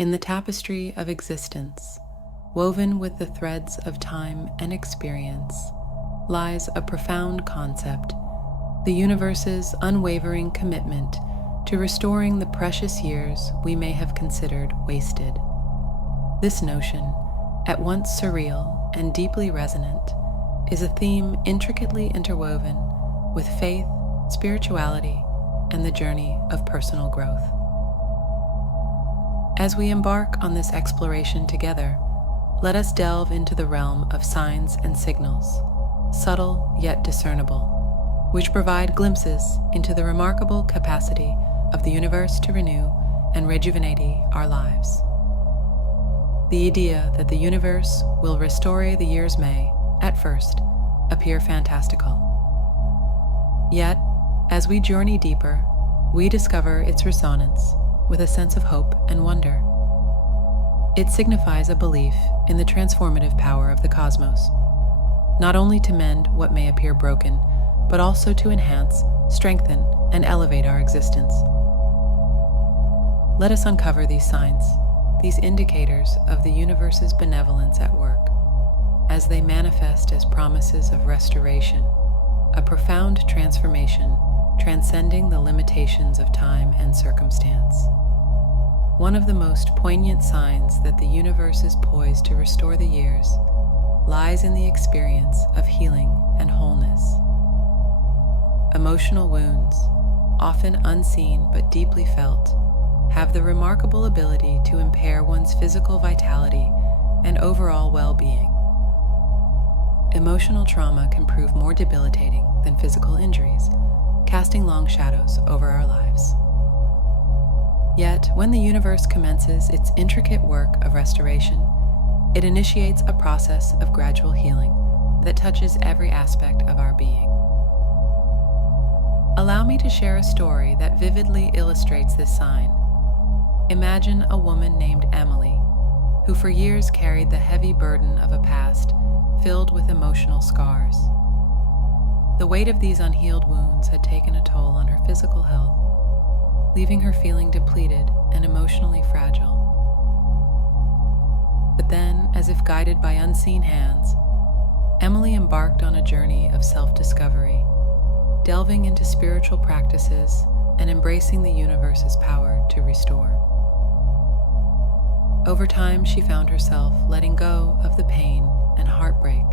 In the tapestry of existence, woven with the threads of time and experience, lies a profound concept: the universe's unwavering commitment to restoring the precious years we may have considered wasted. This notion, at once surreal and deeply resonant, is a theme intricately interwoven with faith, spirituality, and the journey of personal growth. As we embark on this exploration together, let us delve into the realm of signs and signals, subtle yet discernible, which provide glimpses into the remarkable capacity of the universe to renew and rejuvenate our lives. The idea that the universe will restore the years may, at first, appear fantastical. Yet, as we journey deeper, we discover its resonance with a sense of hope and wonder. It signifies a belief in the transformative power of the cosmos, not only to mend what may appear broken, but also to enhance, strengthen, and elevate our existence. Let us uncover these signs, these indicators of the universe's benevolence at work, as they manifest as promises of restoration, a profound transformation transcending the limitations of time and circumstance. One of the most poignant signs that the universe is poised to restore the years lies in the experience of healing and wholeness. Emotional wounds, often unseen but deeply felt, have the remarkable ability to impair one's physical vitality and overall well-being. Emotional trauma can prove more debilitating than physical injuries, casting long shadows over our lives. Yet, when the universe commences its intricate work of restoration, it initiates a process of gradual healing that touches every aspect of our being. Allow me to share a story that vividly illustrates this sign. Imagine a woman named Emily, who for years carried the heavy burden of a past filled with emotional scars. The weight of these unhealed wounds had taken a toll on her physical health, leaving her feeling depleted and emotionally fragile. But then, as if guided by unseen hands, Emily embarked on a journey of self-discovery, delving into spiritual practices and embracing the universe's power to restore. Over time, she found herself letting go of the pain and heartbreak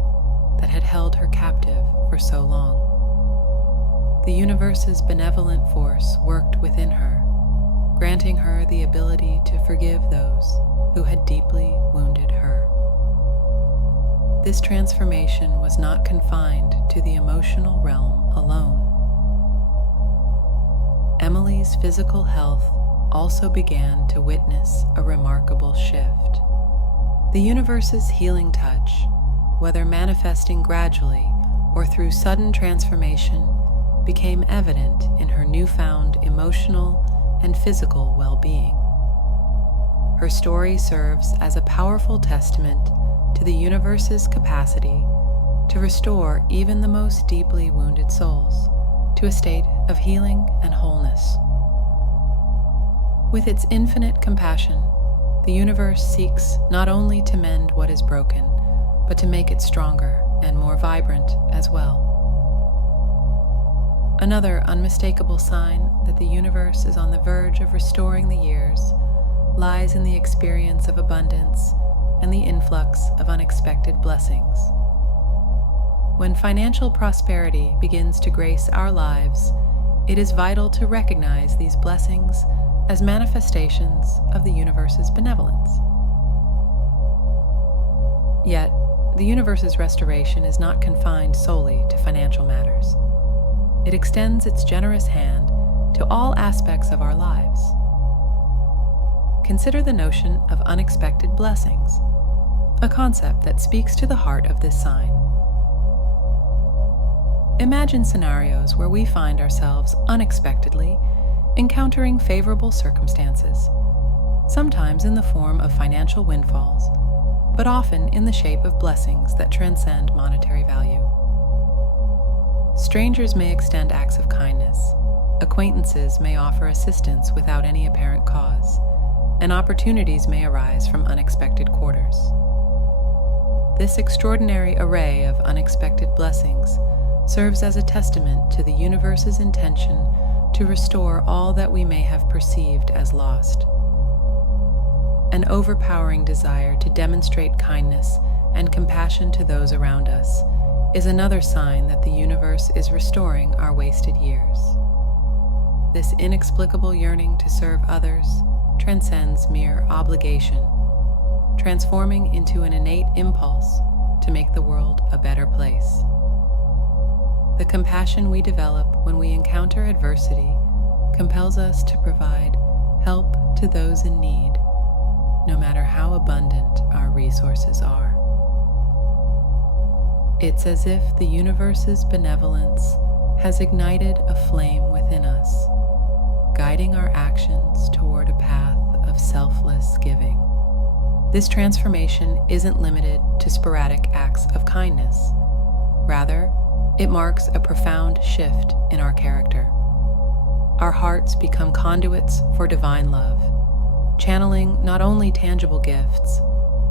that had held her captive for so long. The universe's benevolent force worked within her, granting her the ability to forgive those who had deeply wounded her. This transformation was not confined to the emotional realm alone. Emily's physical health also began to witness a remarkable shift. The universe's healing touch, whether manifesting gradually or through sudden transformation, became evident in her newfound emotional and physical well-being. Her story serves as a powerful testament to the universe's capacity to restore even the most deeply wounded souls to a state of healing and wholeness. With its infinite compassion, the universe seeks not only to mend what is broken, but to make it stronger and more vibrant as well. Another unmistakable sign that the universe is on the verge of restoring the years lies in the experience of abundance and the influx of unexpected blessings. When financial prosperity begins to grace our lives, it is vital to recognize these blessings as manifestations of the universe's benevolence. Yet, the universe's restoration is not confined solely to financial matters. It extends its generous hand to all aspects of our lives. Consider the notion of unexpected blessings, a concept that speaks to the heart of this sign. Imagine scenarios where we find ourselves unexpectedly encountering favorable circumstances, sometimes in the form of financial windfalls, but often in the shape of blessings that transcend monetary value. Strangers may extend acts of kindness, acquaintances may offer assistance without any apparent cause, and opportunities may arise from unexpected quarters. This extraordinary array of unexpected blessings serves as a testament to the universe's intention to restore all that we may have perceived as lost. An overpowering desire to demonstrate kindness and compassion to those around us is another sign that the universe is restoring our wasted years. This inexplicable yearning to serve others transcends mere obligation, transforming into an innate impulse to make the world a better place. The compassion we develop when we encounter adversity compels us to provide help to those in need, no matter how abundant our resources are. It's as if the universe's benevolence has ignited a flame within us, guiding our actions toward a path of selfless giving. This transformation isn't limited to sporadic acts of kindness. Rather, it marks a profound shift in our character. Our hearts become conduits for divine love, channeling not only tangible gifts,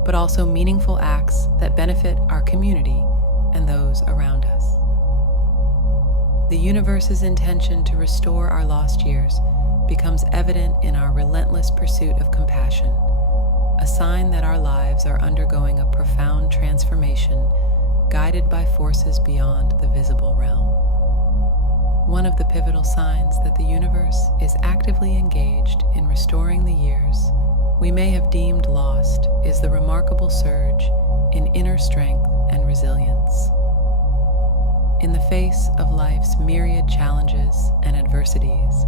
but also meaningful acts that benefit our community and those around us. The universe's intention to restore our lost years becomes evident in our relentless pursuit of compassion, a sign that our lives are undergoing a profound transformation guided by forces beyond the visible realm. One of the pivotal signs that the universe is actively engaged in restoring the years we may have deemed lost is the remarkable surge in inner strength and resilience. In the face of life's myriad challenges and adversities,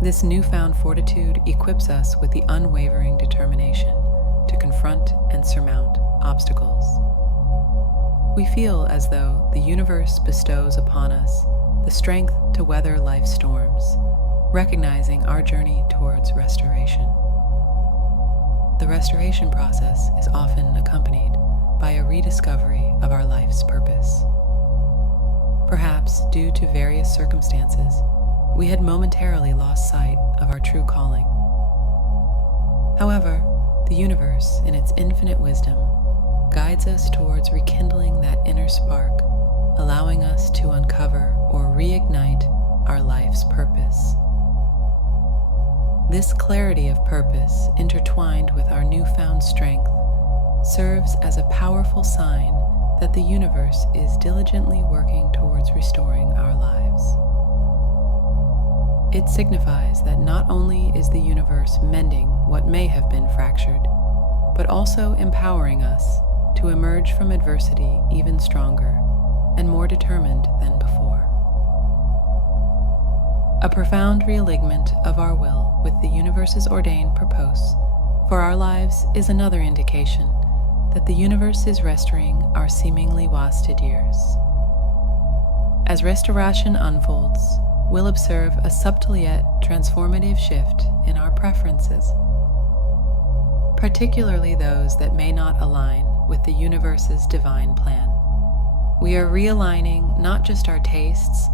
this newfound fortitude equips us with the unwavering determination to confront and surmount obstacles. We feel as though the universe bestows upon us the strength to weather life's storms, recognizing our journey towards restoration. The restoration process is often accompanied by a rediscovery of our life's purpose. Perhaps due to various circumstances, we had momentarily lost sight of our true calling. However, the universe, in its infinite wisdom, guides us towards rekindling that inner spark, allowing us to uncover or reignite our life's purpose. This clarity of purpose, intertwined with our newfound strength, serves as a powerful sign that the universe is diligently working towards restoring our lives. It signifies that not only is the universe mending what may have been fractured, but also empowering us to emerge from adversity even stronger and more determined than before. A profound realignment of our will with the universe's ordained purpose for our lives is another indication that the universe is restoring our seemingly wasted years. As restoration unfolds, we'll observe a subtle yet transformative shift in our preferences, particularly those that may not align with the universe's divine plan. We are realigning not just our tastes,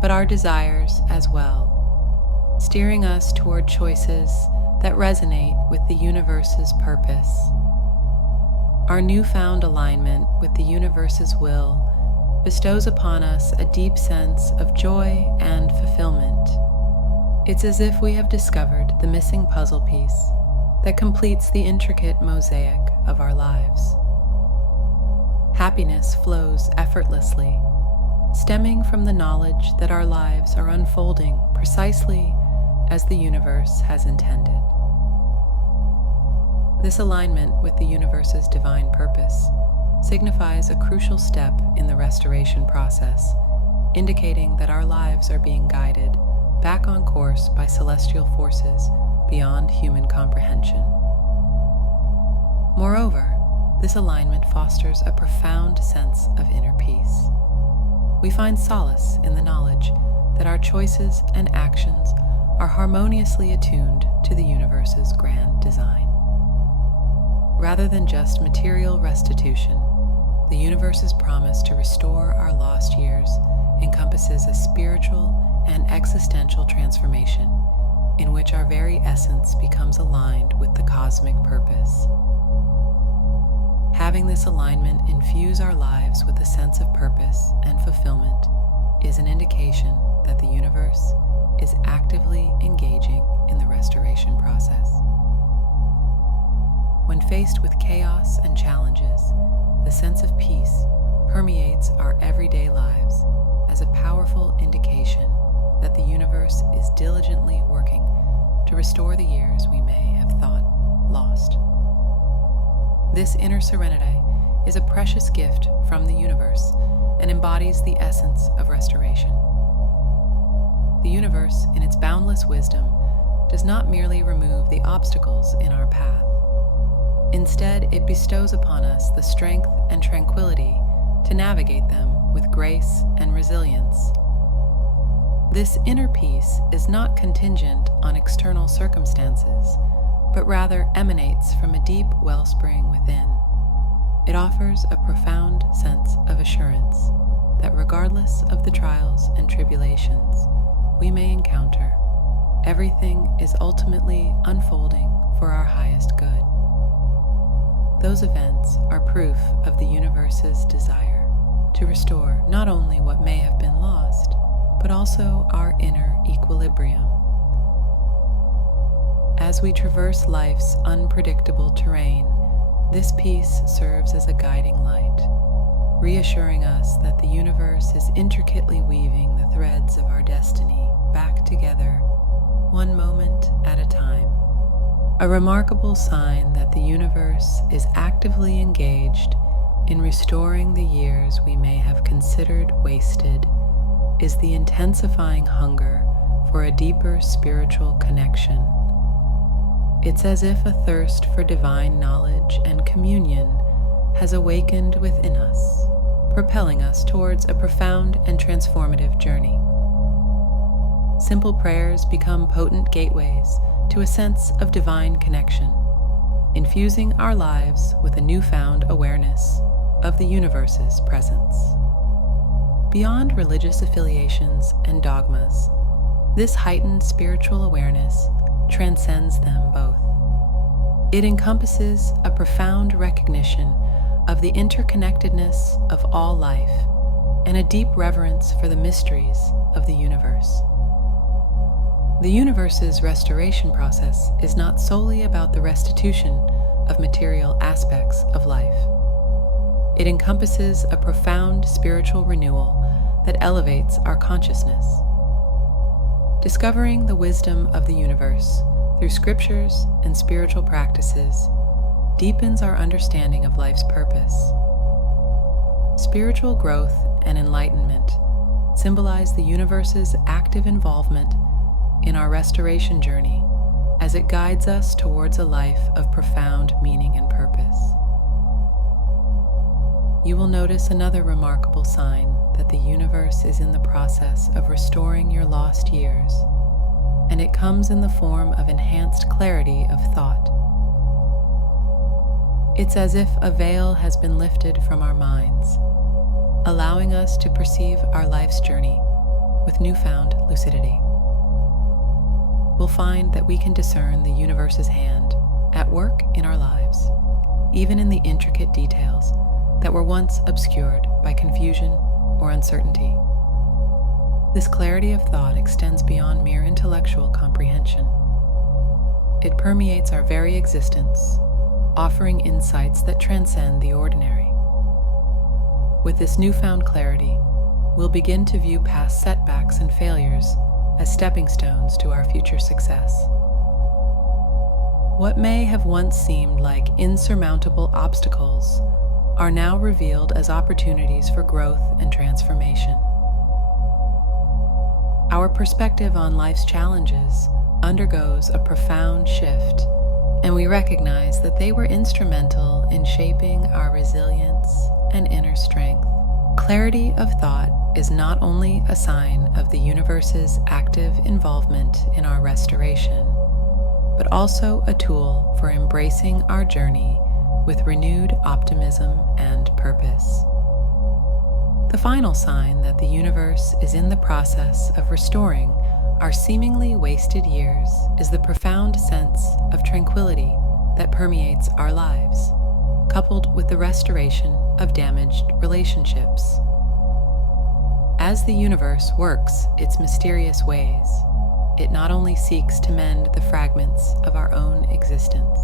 but our desires as well, steering us toward choices that resonate with the universe's purpose. Our newfound alignment with the universe's will bestows upon us a deep sense of joy and fulfillment. It's as if we have discovered the missing puzzle piece that completes the intricate mosaic of our lives. Happiness flows effortlessly, stemming from the knowledge that our lives are unfolding precisely as the universe has intended. This alignment with the universe's divine purpose signifies a crucial step in the restoration process, indicating that our lives are being guided back on course by celestial forces beyond human comprehension. Moreover, this alignment fosters a profound sense of inner peace. We find solace in the knowledge that our choices and actions are harmoniously attuned to the universe's grand design. Rather than just material restitution, the universe's promise to restore our lost years encompasses a spiritual and existential transformation, in which our very essence becomes aligned with the cosmic purpose. Having this alignment infuse our lives with a sense of purpose and fulfillment is an indication that the universe is actively engaging in the restoration process. When faced with chaos and challenges, the sense of peace permeates our everyday lives as a powerful indication that the universe is diligently working to restore the years we may have thought lost. This inner serenity is a precious gift from the universe and embodies the essence of restoration. The universe, in its boundless wisdom, does not merely remove the obstacles in our path. Instead, it bestows upon us the strength and tranquility to navigate them with grace and resilience. This inner peace is not contingent on external circumstances, but rather emanates from a deep wellspring within. It offers a profound sense of assurance that regardless of the trials and tribulations we may encounter, everything is ultimately unfolding for our highest good. Those events are proof of the universe's desire to restore not only what may have been lost, but also our inner equilibrium. As we traverse life's unpredictable terrain, this peace serves as a guiding light, reassuring us that the universe is intricately weaving the threads of our destiny back together, one moment at a time. A remarkable sign that the universe is actively engaged in restoring the years we may have considered wasted is the intensifying hunger for a deeper spiritual connection. It's as if a thirst for divine knowledge and communion has awakened within us, propelling us towards a profound and transformative journey. Simple prayers become potent gateways to a sense of divine connection, infusing our lives with a newfound awareness of the universe's presence. Beyond religious affiliations and dogmas, this heightened spiritual awareness transcends them both. It encompasses a profound recognition of the interconnectedness of all life and a deep reverence for the mysteries of the universe. The universe's restoration process is not solely about the restitution of material aspects of life. It encompasses a profound spiritual renewal that elevates our consciousness. Discovering the wisdom of the universe through scriptures and spiritual practices deepens our understanding of life's purpose. Spiritual growth and enlightenment symbolize the universe's active involvement in our restoration journey as it guides us towards a life of profound meaning and purpose. You will notice another remarkable sign that the universe is in the process of restoring your lost years, and it comes in the form of enhanced clarity of thought. It's as if a veil has been lifted from our minds, allowing us to perceive our life's journey with newfound lucidity. We'll find that we can discern the universe's hand at work in our lives, even in the intricate details that were once obscured by confusion or uncertainty. This clarity of thought extends beyond mere intellectual comprehension. It permeates our very existence, offering insights that transcend the ordinary. With this newfound clarity, we'll begin to view past setbacks and failures as stepping stones to our future success. What may have once seemed like insurmountable obstacles are now revealed as opportunities for growth and transformation. Our perspective on life's challenges undergoes a profound shift, and we recognize that they were instrumental in shaping our resilience and inner strength. Clarity of thought is not only a sign of the universe's active involvement in our restoration, but also a tool for embracing our journey with renewed optimism and purpose. The final sign that the universe is in the process of restoring our seemingly wasted years is the profound sense of tranquility that permeates our lives, coupled with the restoration of damaged relationships. As the universe works its mysterious ways, it not only seeks to mend the fragments of our own existence,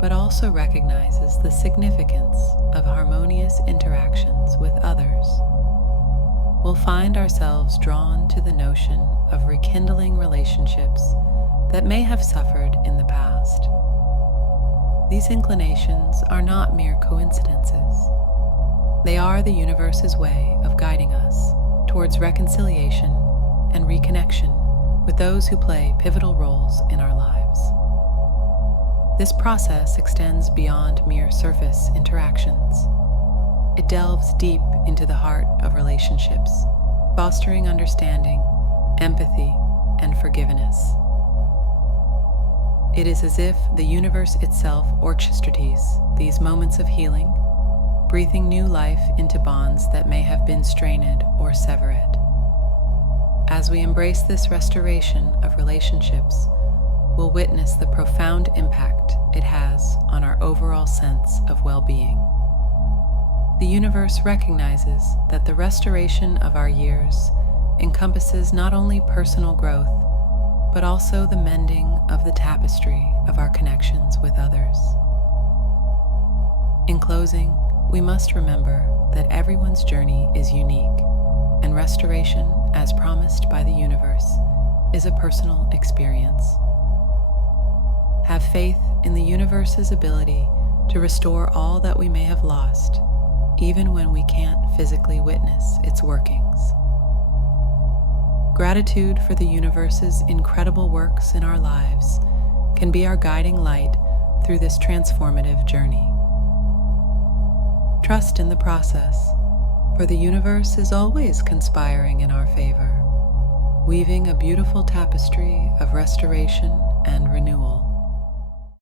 but also recognizes the significance of harmonious interactions with others. We'll find ourselves drawn to the notion of rekindling relationships that may have suffered in the past. These inclinations are not mere coincidences. They are the universe's way of guiding us towards reconciliation and reconnection with those who play pivotal roles in our lives. This process extends beyond mere surface interactions. It delves deep into the heart of relationships, fostering understanding, empathy, and forgiveness. It is as if the universe itself orchestrates these moments of healing, breathing new life into bonds that may have been strained or severed. As we embrace this restoration of relationships, we'll witness the profound impact it has on our overall sense of well-being. The universe recognizes that the restoration of our years encompasses not only personal growth, but also the mending of the tapestry of our connections with others. In closing, we must remember that everyone's journey is unique, and restoration, as promised by the universe, is a personal experience. Have faith in the universe's ability to restore all that we may have lost, even when we can't physically witness its workings. Gratitude for the universe's incredible works in our lives can be our guiding light through this transformative journey. Trust in the process, for the universe is always conspiring in our favor, weaving a beautiful tapestry of restoration and renewal.